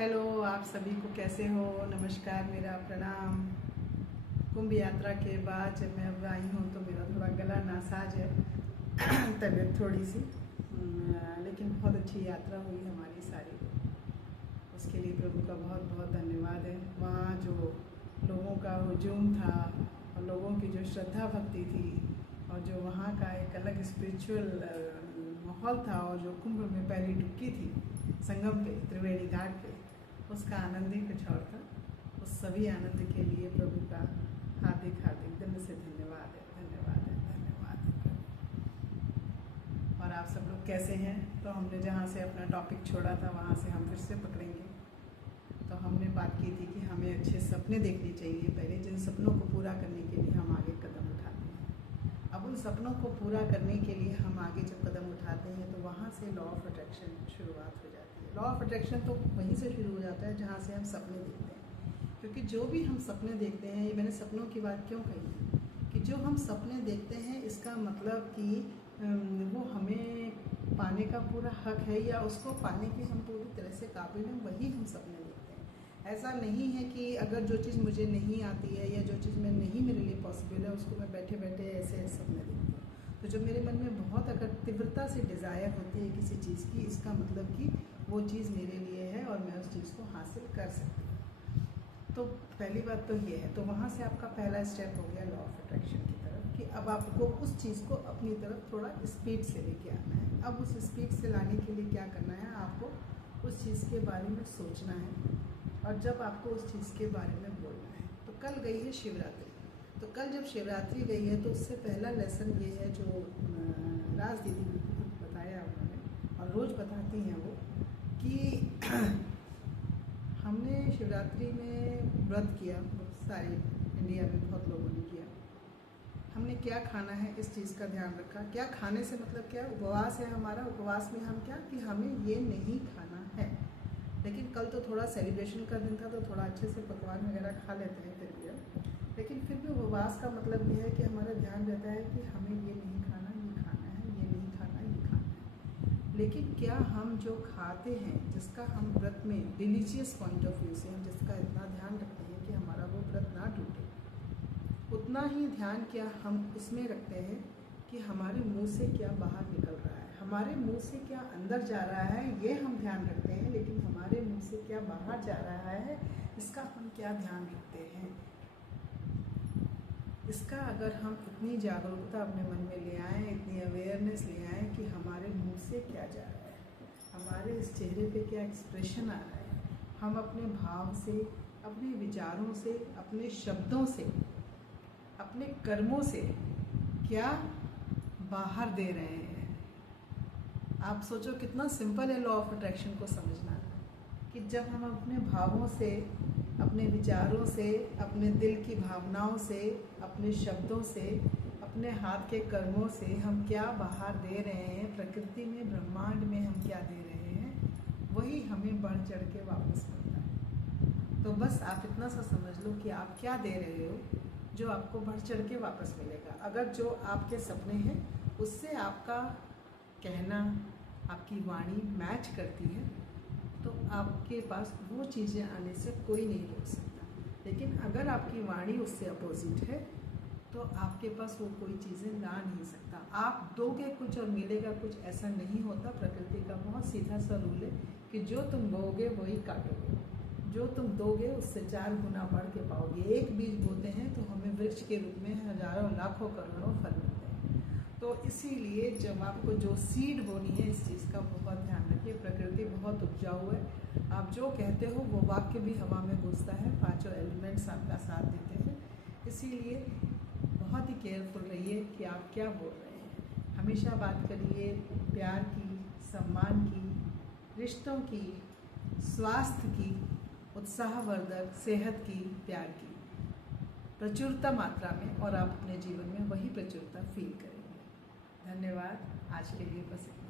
Hello, आप सभी को कैसे हो। नमस्कार, मेरा प्रणाम। कुंभ यात्रा के बाद जब मैं अब आई हूँ तो मेरा थोड़ा गला नासाज है तबीयत थोड़ी सी, लेकिन बहुत अच्छी यात्रा हुई हमारी सारी। उसके लिए प्रभु का बहुत बहुत धन्यवाद है। वहाँ जो लोगों का हुजूम था और लोगों की जो श्रद्धा भक्ति थी और जो वहाँ का एक अलग स्पिरिचुअल माहौल था और जो कुंभ में पहली डुबकी थी संगम पे, त्रिवेणी घाट पे, उसका आनंद ही कुछ और था। उस सभी आनंद के लिए प्रभु का हार्दिक हार्दिक दिल से धन्यवाद है, धन्यवाद है, धन्यवाद है। और आप सब लोग कैसे हैं? तो हमने जहाँ से अपना टॉपिक छोड़ा था वहाँ से हम फिर से पकड़ेंगे। तो हमने बात की थी कि हमें अच्छे सपने देखने चाहिए पहले, जिन सपनों को पूरा करने के लिए हम आगे कदम उठाते हैं। अब उन सपनों को पूरा करने के लिए हम आगे जब कदम उठाते हैं तो वहाँ से लॉ ऑफ अट्रैक्शन शुरुआत हो जाती है। लॉ ऑफ अट्रैक्शन तो वहीं से शुरू हो जाता है जहाँ से हम सपने देखते हैं। क्योंकि जो भी हम सपने देखते हैं, ये मैंने सपनों की बात क्यों कही है कि जो हम सपने देखते हैं इसका मतलब कि वो हमें पाने का पूरा हक है या उसको पाने के हम पूरी तरह से काबिल हैं, वही हम सपने देखते हैं। ऐसा नहीं है कि अगर जो चीज़ मुझे नहीं आती है या जो चीज़ मैं नहीं मेरे लिए पॉसिबल है उसको मैं बैठे बैठे ऐसे सपने देखती हूँ। तो जब मेरे मन में बहुत अगर तीव्रता से डिज़ायर होती है किसी चीज़ की, इसका मतलब कि वो चीज़ मेरे लिए है और मैं उस चीज़ को हासिल कर सकती हूँ। तो पहली बात तो ये है। तो वहाँ से आपका पहला स्टेप हो गया लॉ ऑफ अट्रैक्शन की तरफ कि अब आपको उस चीज़ को अपनी तरफ थोड़ा स्पीड से लेके आना है। अब उस स्पीड से लाने के लिए क्या करना है, आपको उस चीज़ के बारे में सोचना है और जब आपको उस चीज़ के बारे में बोलना है। तो कल गई है शिवरात्रि। तो कल जब शिवरात्रि गई है तो उससे पहला लेसन ये है जो राज दीदी ने बताया उन्होंने और रोज़ बताती हैं वो कि हमने शिवरात्रि में व्रत किया, सारे इंडिया में बहुत लोगों ने किया। हमने क्या खाना है इस चीज़ का ध्यान रखा। क्या खाने से मतलब क्या, उपवास है हमारा। उपवास में हम क्या कि हमें ये नहीं खाना है। लेकिन कल तो थोड़ा सेलिब्रेशन का दिन था तो थोड़ा अच्छे से पकवान वगैरह खा लेते हैं फिर भी अब। लेकिन फिर भी उपवास का मतलब ये है कि हमारा ध्यान रहता है कि हमें ये नहीं खाना, ये खाना है, ये नहीं खाना, ये खाना है। लेकिन क्या हम जो खाते हैं, जिसका हम व्रत में रिलीजियस पॉइंट ऑफ व्यू से हम जिसका इतना ध्यान रखते हैं कि हमारा वो व्रत ना टूटे, उतना ही ध्यान क्या हम इसमें रखते हैं कि हमारे मुंह से क्या बाहर निकल रहा है, हमारे मुंह से क्या अंदर जा रहा है, ये हम ध्यान रखते हैं। लेकिन हमारे मुंह से क्या बाहर जा रहा है, इसका हम क्या ध्यान रखते हैं। इसका अगर हम इतनी जागरूकता अपने मन में ले आएँ, इतनी अवेयरनेस ले आएँ कि हमारे मुंह से क्या जा रहा है, हमारे इस चेहरे पे क्या एक्सप्रेशन आ रहा है, हम अपने भाव से, अपने विचारों से, अपने शब्दों से, अपने कर्मों से क्या बाहर दे रहे हैं। आप सोचो कितना सिंपल है लॉ ऑफ अट्रैक्शन को समझना कि जब हम अपने भावों से, अपने विचारों से, अपने दिल की भावनाओं से, अपने शब्दों से, अपने हाथ के कर्मों से हम क्या बाहर दे रहे हैं, प्रकृति में, ब्रह्मांड में हम क्या दे रहे हैं, वही हमें बढ़ चढ़ के वापस मिलता है। तो बस आप इतना सा समझ लो कि आप क्या दे रहे हो जो आपको बढ़ चढ़ के वापस मिलेगा। अगर जो आपके सपने हैं उससे आपका कहना, आपकी वाणी मैच करती है तो आपके पास वो चीज़ें आने से कोई नहीं रोक सकता। लेकिन अगर आपकी वाणी उससे अपोजिट है तो आपके पास वो कोई चीज़ें ला नहीं सकता। आप दोगे कुछ और मिलेगा कुछ, ऐसा नहीं होता। प्रकृति का बहुत सीधा सा रूल है कि जो तुम बोओगे वही काटोगे, जो तुम दोगे उससे 4 गुना बढ़ के पाओगे। एक बीज बोते हैं तो हमें वृक्ष के रूप में हजारों लाखों करोड़ों फल मिलते हैं। तो इसीलिए जब आपको जो सीड बोनी है इस चीज़ का बहुत ध्यान रखिए। प्रकृति बहुत उपजाऊ है। आप जो कहते हो वो वाक्य भी हवा में घुसता है। 5 एलिमेंट्स आपका साथ देते हैं। इसीलिए बहुत ही केयरफुल रहिए कि आप क्या बोल रहे हैं। हमेशा बात करिए प्यार की, सम्मान की, रिश्तों की, स्वास्थ्य की, उत्साहवर्धक, सेहत की, प्यार की प्रचुरता मात्रा में, और आप अपने जीवन में वही प्रचुरता फील करेंगे। धन्यवाद। आज के लिए बस इतना।